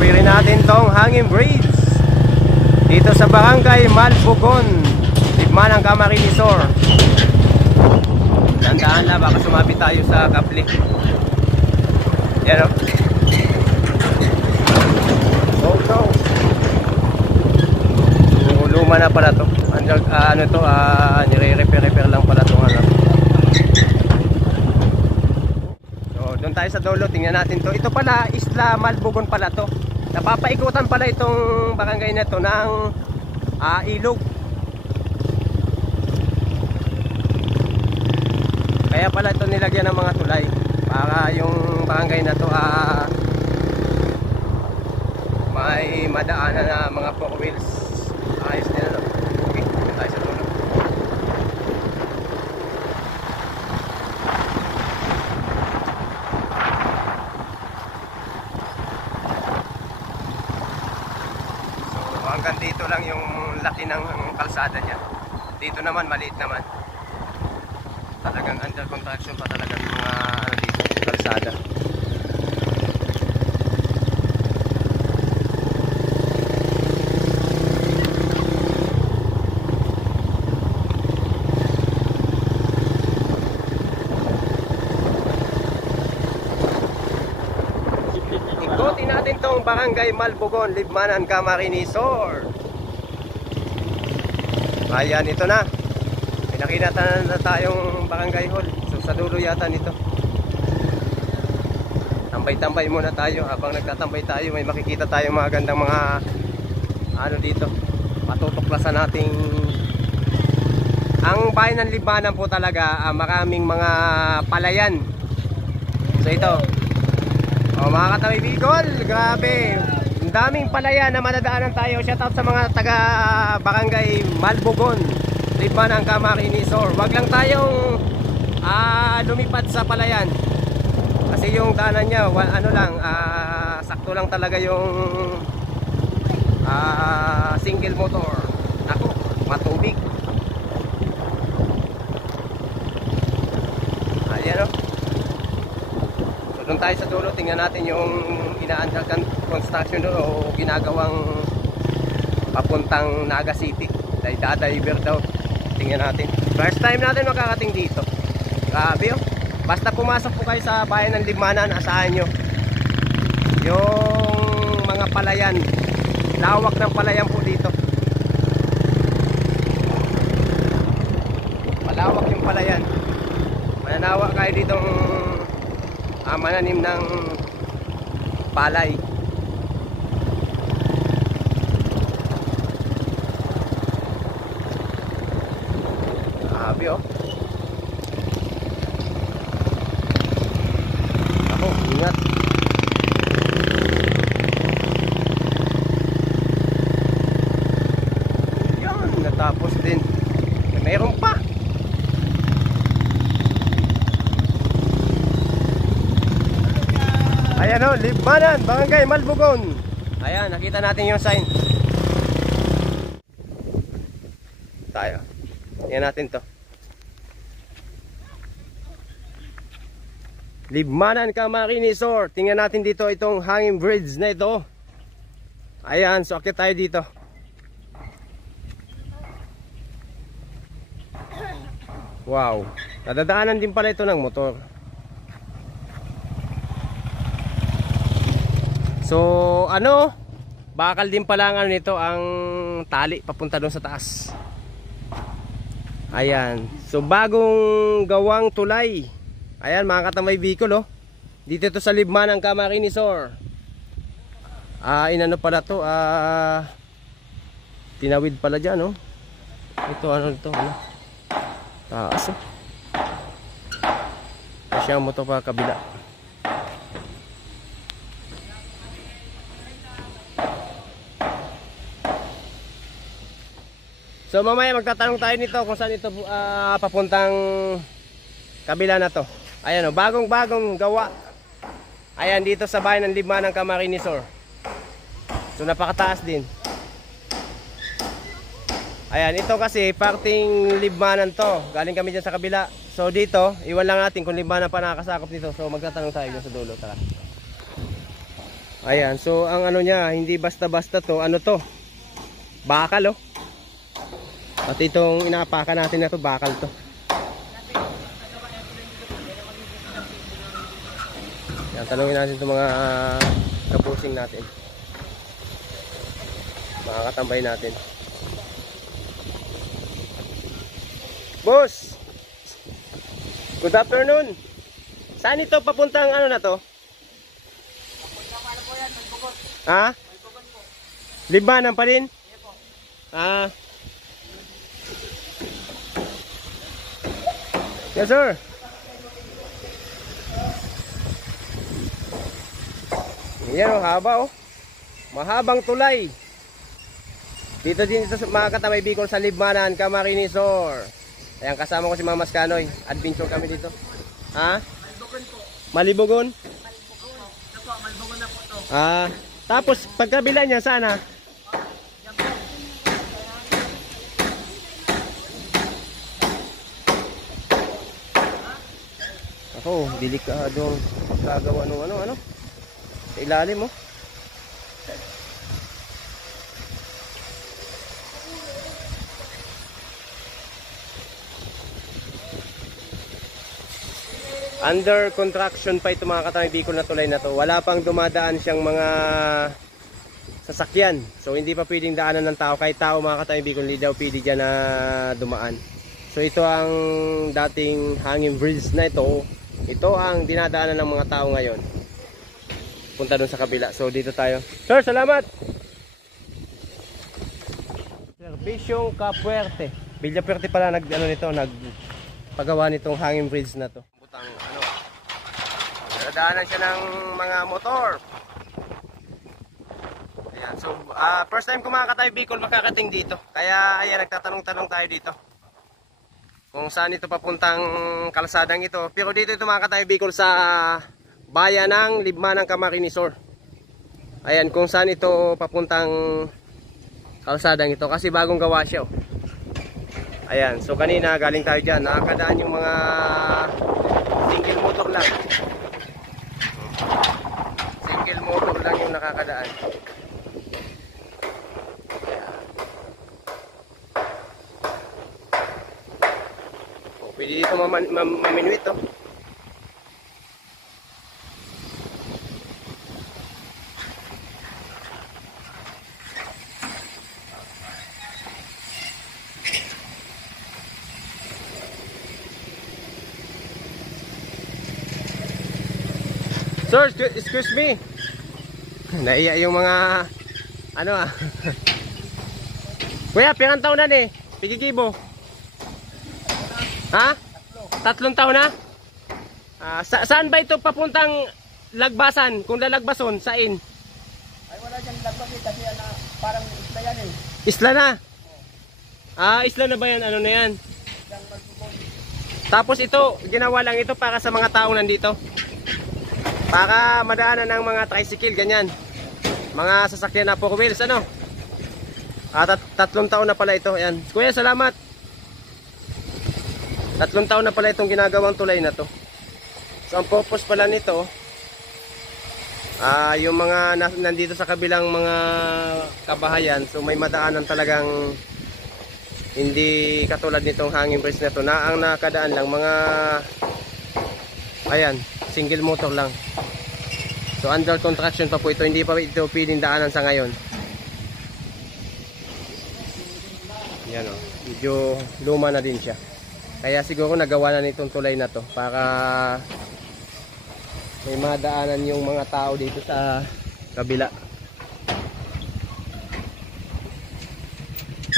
Tatawirin natin tong hanging bridge dito sa Barangay Malbugon, Libman ng Camarines Sur. Dandahan na, baka sumabi tayo sa kapli. Yan o. Go. Luma na pala to. Ano to, nire-repair lang pala to. So doon tayo sa dulo, tingnan natin to. Ito pala, Isla Malbugon pala to. Napapaikutan pala itong barangay na to ng ilog. Kaya pala ito nilagyan ng mga tulay para yung barangay na to may madaanan na mga 4 wheels. Ayos din ano. Okay, dito tayo sa dulo. So hanggang dito lang yung laki ng kalsada niya. Dito naman maliit naman. Talagang under construction pa talaga yung mga dito, kalsada. Ikutin natin tong Barangay Malbugon, Libmanan, Camarines Sur. Ayan, ito na. Nakita na tayong barangay hall. So sa dulo yata nito. Tambay-tambay muna tayo. Habang nagtatambay tayo, may makikita tayong mga gandang mga dito. Matutuklasan nating ang bayan ng Libmanan po talaga, maraming mga palayan. So ito. Mga Kataway Bicol, grabe. Ang daming palayan na madadaanan tayo. Shout out sa mga taga Barangay Malbugon, Libmanan ng Camarines Sur. Wag lang tayong lumipad sa palayan. Kasi yung daanan niya, sakto lang talaga yung single motor. Ako, matubig. Ayan o. So doon tayo sa dulo, tingnan natin yung ina-under construction doon o ginagawang papuntang Naga City. Dadiver daw. Tingnan natin. First time natin makakating dito. Grabe oh. Basta pumasok po kayo sa bayan ng Libmanan, asahan nyo yung mga palayan. Lawak ng palayan po dito. Malawak yung palayan. Mananawa kayo ditong mananim ng palay. Grabe oh. Ako, ingat. Yan, natapos din. Mayroon pa. Ayan oh, Libmanan, Barangay Malbugon. Ayan, nakita natin yung sign. Tayo. Yan natin to. Libmanan, Camarines Sur. Tingnan natin dito itong hanging bridge na ito. Ayan, so akit tayo dito. Wow. Nadadaanan din pala ito ng motor. So bakal din pala ang nito ang tali papunta doon sa taas. Ayan. So bagong gawang tulay. Ayan mga Katamay Bicol oh. Dito to sa Libmanan ng Camarines Sur. Inano pala to, tinawid pala dyan oh. Ito ito taas oh. Siya mo to pa kabila. So mamaya magtatanong tayo nito kung saan ito papuntang kabila na to. Ayan o, bagong gawa. Ayan dito sa bayan ng Libmanan ng Camarines Sur. So napakataas din. Ayan, ito kasi parting Libmanan to. Galing kami dyan sa kabila. So dito, iwan lang natin kung Libmanan pa nakakasakop dito. So magtatanong tayo dyan sa dulo. Tara. Ayan, so ang ano niya, hindi basta-basta to. Ano to? Bakal, oh. At itong inaapakan natin na to, bakal to. Yan, tanungin natin itong mga kapusing natin. Mga katambay natin. Boss! Good afternoon! Saan ito papuntang ano na to? Ha? Libanan pa rin? Ah. Yes, sir. Yan oh, haba oh. Mahabang tulay. Dito din ito mga katamay Bicol sa Libmanan, Camarines Sur. Ayan, kasama ko si Mama Scanoy. Adventure kami dito. Ha? Malibugon po. Malibugon? Malibugon. Opo, Malibugon na po to. Ah, tapos pagkabila niya sana? Ako, delikadong pagkagawa ng ano. Sa ilalim mo. Under construction pa ito mga katamay Bicol na tulay na to. Wala pang dumadaan siyang mga sasakyan. So hindi pa pwedeng daanan ng tao. Kahit tao mga katamay Bicol, hindi daw pwede dyan na dumaan. So ito ang dating hanging bridge na ito. Ito ang dinadaanan ng mga tao ngayon. Punta dun sa kabila. So dito tayo. Sir, salamat! Servisyong Capuerte. Villapuerte pala nagpagawa nitong hanging bridge na to. Nadaanan siya ng mga motor. Ayan, so first time ko mga katay Bicol makakating dito. Kaya ayan, nagtatanong-tanong tayo dito kung saan ito papuntang kalsadang ito. Pero dito ito mga katay Bicol sa bayan ng Libmanan, Camarines Sur. Ayan, kung saan ito papuntang kalsadang ito kasi bagong gawa siya oh. Ayan, so kanina galing tayo dyan. Nakakadaan yung mga single motor lang. Single motor lang yung nakakadaan. O, pwede dito maminuit to. Sir, excuse me. Naiya yung mga ano ah. Kuya, pirang taon na Pigigibo. Ha? 3 taon na? Saan ba ito papuntang Lagbasan? Kung lalagbason, saan? Ay wala dyan lagbasin kasi parang isla yan Isla na? Isla na ba yan? Ano na yan? Tapos ito, ginawa lang ito para sa mga taong nandito. Para madaanan ng mga tricycle, ganyan. Mga sasakyan na 4 wheels, ano? 3 taon na pala ito. Ayan. Kuya, salamat. 3 taon na pala itong ginagawang tulay na to. So, ang purpose pala nito, yung mga nandito sa kabilang mga kabahayan, so may madaanan talagang hindi katulad nitong hanging bridge na to, na ang nakadaan lang mga ayan, single motor lang. So under construction pa po ito, hindi pa ito pwedeng daanan sa ngayon. Yan o, medyo luma na din siya. Kaya siguro nagawa na nitong tulay na to para may madaanan yung mga tao dito sa kabila.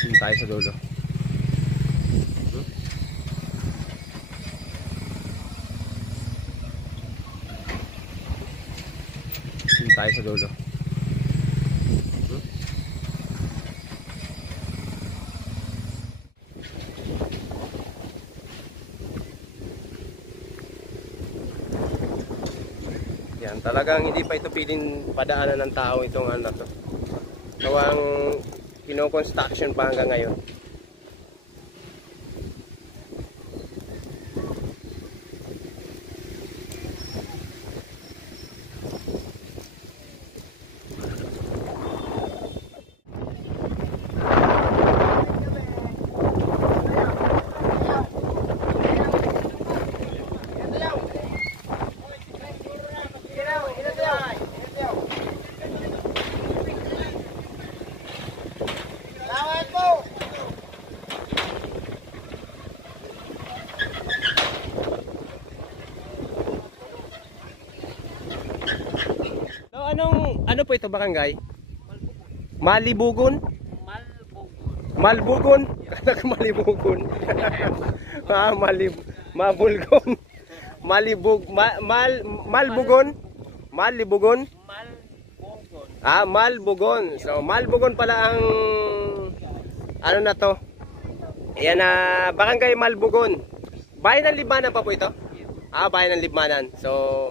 Dito tayo sa dulo. Dito tayo sa dulo. Yan, talagang hindi pa ito piling padaanan ng tao itong ano to. Gawang kino-construction pa hanggang ngayon. ano po ito barangay? Malibugon? Malbugon. Malbugon? Malibugon. Mabulgon. Malbugon? Malibugon? Malbugon. Malbugon. So, Malbugon pala ang ano na to? Ayan na, barangay Malbugon. Bayan ng Libmanan pa po ito? Bayan ng Libmanan. So,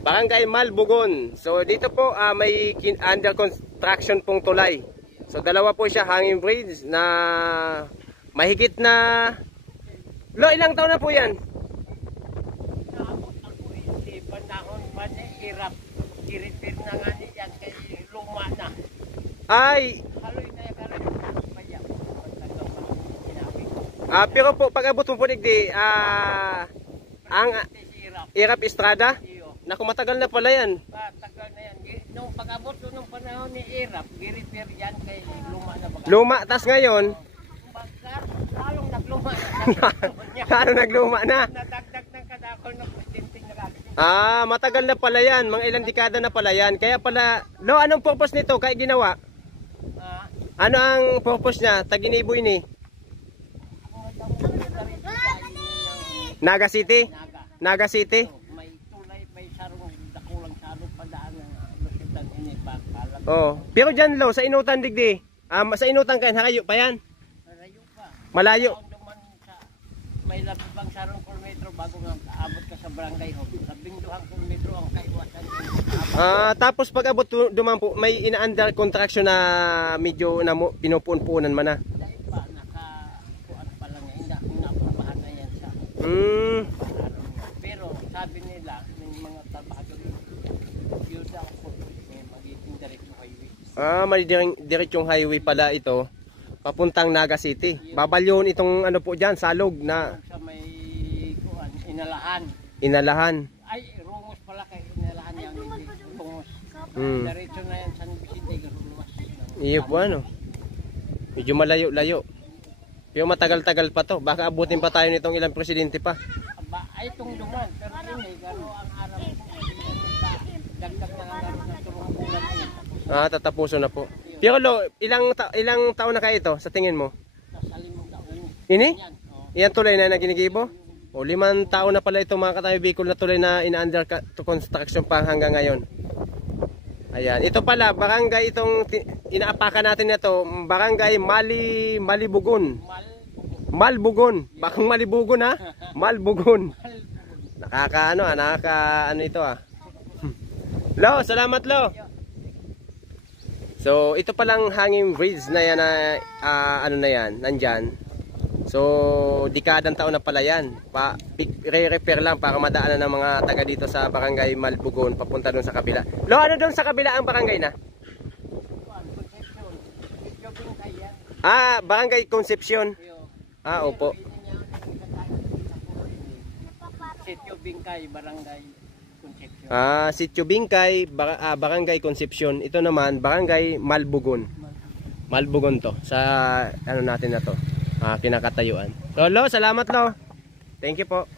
barangay Malbugon. So, dito po may under construction pong tulay. So, dalawa po siya, hanging bridge na mahigit na... ilang taon na po yan? Naabot ako hindi panahon pa ni hirap. I-repair na nga niyan kay luma na. Ay! Haloy na yung karang paya. Pero po, pag-abot mo po digdi, ang Irap Estrada? Naku, matagal na pala yan. Tagal na yan. Nung pag-abot nung panahon ni Irap, i-repair yan kay luma na baga. Luma, tas ngayon? Lalong nagluma na. Lalo nagluma na. Nadagdag ng kadakol ng pustinting na kami. Matagal na pala yan. Mga ilang dekada na pala yan. Kaya pala, anong purpose nito kaya ginawa? Ano ang purpose niya? Taginiboy ni? Naga City? Naga City? May tulay, may sarong dakulang sarong padaan ng lusitan ini pagkalag. Pero dyan sa Inutan digdi. Sa Inutan kayo, hakayo pa yan? Malayo pa. Malayo. May labang sarong kilometro bago nga aabot ka sa barangay ho. 12 kilometro ang kaiwasan. Tapos pag abot duman po, may ina-under construction na medyo na pinupuan-puunan man na. Dahil pa, nakakuan pa lang na inaprobahan na yan sa pero sabi nila, ng mga trabaho yun daw po, may magiging diretsong highway. May diretsong highway pala ito. Papuntang Naga City. Babalyon itong ano po dyan, salog na sa may kuan, Inalahan. Ay, Rungos pala kay Inalahan yan. Rungos. Diretso na yan, San Vicente, Garumas. Iyo po ano. Medyo malayo-layo. Pero matagal-tagal pa to. Baka abutin pa tayo nitong ilang presidente pa. Ay, itong duman. Pero yun eh, gano'n ang araw po. Dagdag na ang araw na turong bulan niya. Tatapuso na po. Pero ilang taon na kayo ito sa tingin mo? Nasa 5 taon. Ini? Yan tulay na ginigibo? 5 taon na pala itong mga Katawi Bicol na tulay na in-under construction pa hanggang ngayon. Ayan. Ito pala, barangay itong inaapakan natin na ito, barangay Malibugon. Malbugon. Bakang Malibugon ha? Malbugon. Nakaka ito Lo, salamat Lo. So, ito palang hanging bridge na yan na, nandyan. So, dekadang taon na pala yan. Re-repair lang para madaanan ng mga taga dito sa barangay Malbugon, papunta doon sa kabila. Lo, ano doon sa kabila ang barangay na? Barangay Concepcion. Opo. Sitio Bingkay, barangay Concepcion. Sitio Bingkay, barangay Concepcion. Ito naman, barangay Malbugon. Malbugon to. Sa, natin na to. Kinakatayuan. So, Lo, salamat Lo. Thank you po.